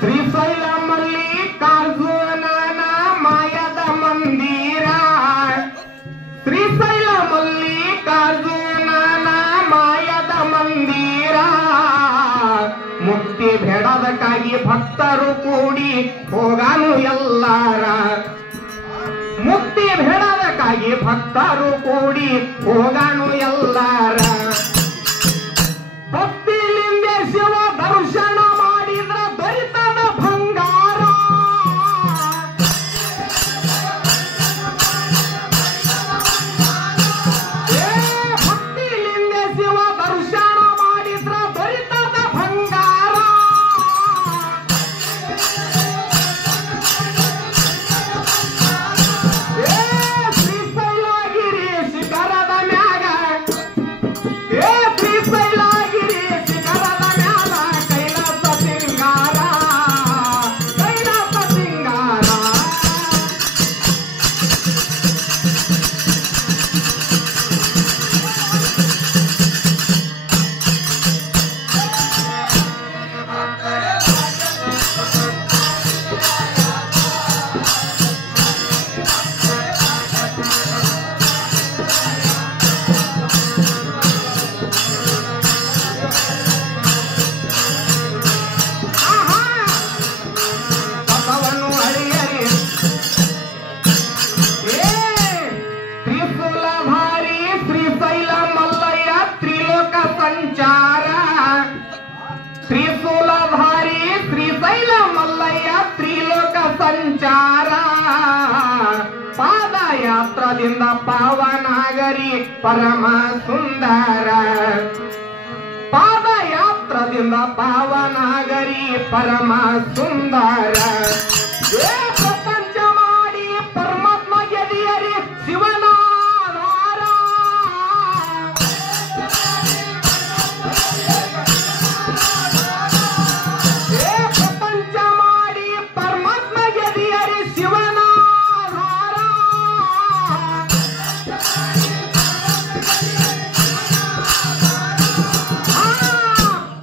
ಶ್ರೀಶೈಲ ಮಲ್ಲಿಕಾರ್ಜುನನ ಮಾಯದ ಮಂದಿರ, ಶ್ರೀಶೈಲ ಮಲ್ಲಿಕಾರ್ಜುನನ ಮಾಯದ ಮಂದಿರ. ಮುಕ್ತಿ ಬೇಡದಕ್ಕಾಗಿ ಭಕ್ತರು ಕೂಡಿ ಹೋಗಾನು ಎಲ್ಲಾರ, ಮುಕ್ತಿ ಬೇಡದಕ್ಕಾಗಿ ಭಕ್ತರು ಕೂಡಿ ಹೋಗಾನು ಎಲ್ಲಾರ. ಭಕ್ತಿಲಿಂದ ಶಿವ ದರ್ಶನ ಮಾಡಿದ್ರ ದೊರೆತದ ಬಂಗಾರ. ಭಕ್ತಿಲಿಂದ ಶಿವ ದರ್ಶನ ಮಾಡಿದ್ರ ದೊರೆತದ ಬಂಗಾರ. ಶ್ರೀಶೈಲಗಿರಿ ಶಿಖರದ ಮ್ಯಾಗ, ಶ್ರೀಶೈಲಗಿರಿ ಶಿಖರದ ಮ್ಯಾಲ ಕೈಲಾಸ ಸಿಂಗಾರ, ಕೈಲಾಸ ಸಿಂಗಾರ. ಬಸವನು ಹರಿಯರಿ ತ್ರಿಶೂಲಧಾರಿ ಶ್ರೀಶೈಲ ಮಲ್ಲಯ್ಯ ತ್ರಿಲೋಕ ಸಂಚಾರ, ತ್ರಿಶೂಲಧಾರಿ ಶ್ರೀಶೈಲ ಮಲ್ಲಯ್ಯ ತ್ರಿಲೋಕ ಸಂಚಾರ. ಪಾದಯಾತ್ರದಿಂದ ಪಾವನಾಗರಿ ಪರಮ ಸುಂದರ, ಪಾದಯಾತ್ರದಿಂದ ಪಾವನಾಗರಿ ಪರಮ ಸುಂದರ. ಪ್ರಪಂಚ ಮಾಡಿ ಪರಮಾತ್ಮ ಗೆದಿಯರಿ ಶಿವನಾಧಾರ. ಪ್ರಪಂಚ ಮಾಡಿ ಪರಮಾತ್ಮ ಗೆದಿಯರಿ ಶಿವನಾಧಾರ.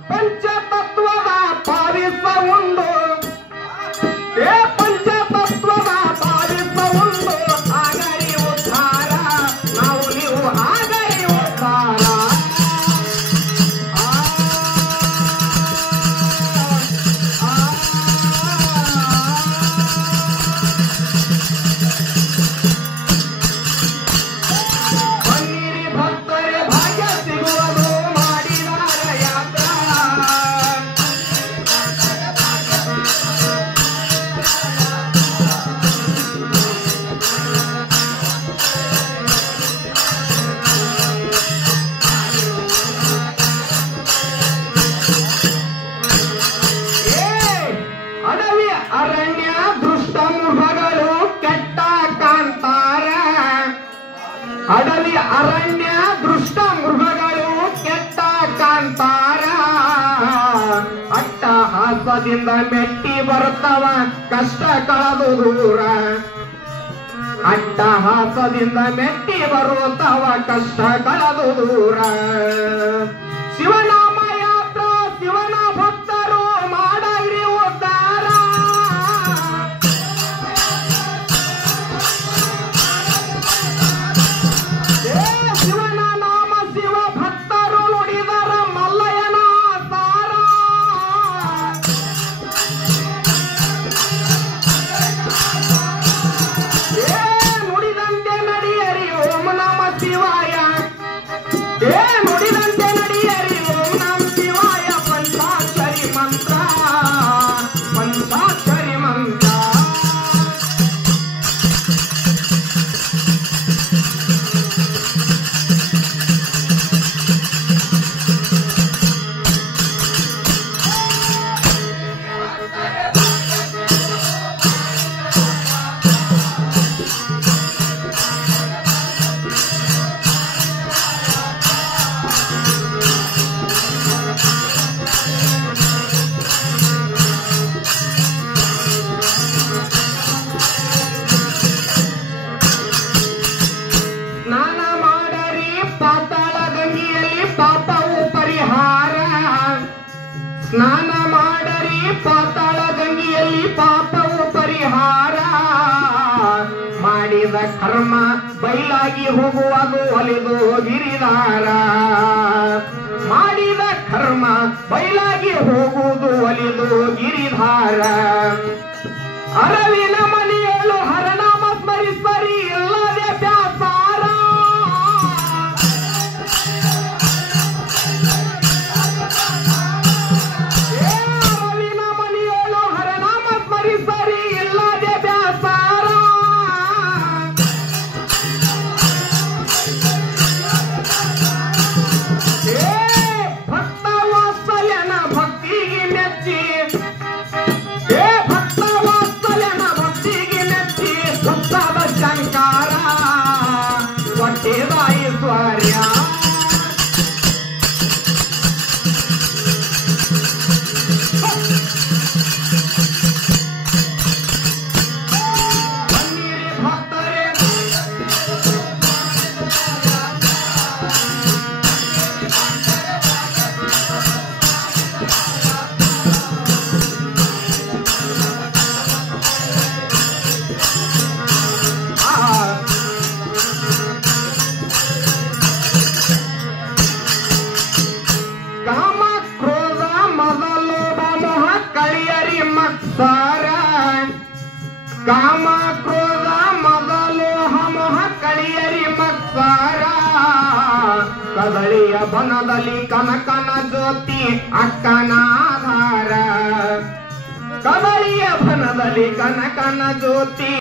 ಪಂಚತತ್ವದ ಪಾವಿಸ ಉಂಡು, ಪಂಚತತ್ವದ ಪಾವಿಸ ಉಂಡು ಆಗರಿ ಉದ್ಧಾರ. ನಾವು ನೀವು ಆಗರಿ ಉದ್ಧಾರ. ಬನ್ನಿರಿ ಭಕ್ತರೇ ಭಾಗ್ಯ ಸಿಗುವುದು ಮಾಡಿದಾರ ಯಾತ್ರ. ಅಡವಿ ಅರಣ್ಯ ದುಷ್ಟ ಮೃಗಗಳು ಕೆಟ್ಟ ಕಾಣ್ತಾರ, ಅಡವಿ ಅರಣ್ಯ ದುಷ್ಟ ಮೃಗಗಳು ಕೆಟ್ಟ ಕಾಣ್ತಾರ. ಅಟ್ಟಹಾಸದಿಂದ ಮೆಟ್ಟಿ ಬರುತ್ತವ ಕಷ್ಟ ಕಳೆದು ದೂರ, ಅಟ್ಟಹಾಸದಿಂದ ಮೆಟ್ಟಿ ಬರುತ್ತವ ಕಷ್ಟ ಕಳೆದು ದೂರ. ಶಿವನಾಮ ಯಾತ್ರ ಶಿವನ ಭಕ್ತರು ಮಾಡಗ್ರಿ ಉದ್ಧಾರ. ಶಿವನ ನಾಮ ಶಿವ ಭಕ್ತರು ನುಡಿದರ ಮಲ್ಲಯ್ಯನ ತಾರ. ನುಡಿದಂತೆ ನಡಿಯರಿ ಓಂ ನಮ ಶಿವಾಯ, ನುಡಿದಂತೆ ನಡಿಯರಿ ಓಂ ನೋಡರಿ ಪಾತಾಳ ಗಂಗೆಯಲ್ಲಿ ಪಾಪವು ಪರಿಹಾರ ಮಾಡಿದ ಕರ್ಮ ಬಯಲಾಗಿ ಹೋಗುವುದು ಒಲಿದು ಗಿರಿದಾರ ಮಾಡಿದ ಕರ್ಮ ಬಯಲಾಗಿ ಹೋಗುವುದು ಒಲಿದು ಗಿರಿಧಾರ ಅರವಿನ ಮನೆಯಲ್ಲೂ ಹರನಾಮ ಸ್ಮರಿಸರಿ ಇಲ್ಲದೆ ಬ್ಯಾಸಾರ ಅರವಿನ ಮನೆಯಲ್ಲೂ ಹರನಾಮ ಸ್ಮರಿಸರಿ ಇಲ್ಲದೆ ಬ್ಯಾಸಾರ ಭಕ್ತ ವಾತ್ಸಲ್ಯನ ಭಕ್ತಿಗೆ ಮೆಚ್ಚಿ ಶಂಕಾರ ಹೊಟ್ಟೆದ ಐಶ್ವರ್ಯ ಬನ್ನಿರಿ ಭಕ್ತರೇ ಕಾಮ ಕ್ರೋಧ ಮದಲೋಭ ಮೋಹ ಕಳಿಯರಿ ಮತ್ಸರ ಕಾಮ ಕ್ರೋಧ ಮದಲೋಹ ಮೋಹ ಕಳಿಯರಿ ಮತ್ಸರ ಕದಳಿಯ ಬನದಲ್ಲಿ ಕನಕನ ಜ್ಯೋತಿ ಅಕ್ಕನಾಧಾರ ಕದಳಿಯ ಬನದಲ್ಲಿ ಕನಕನ ಜ್ಯೋತಿ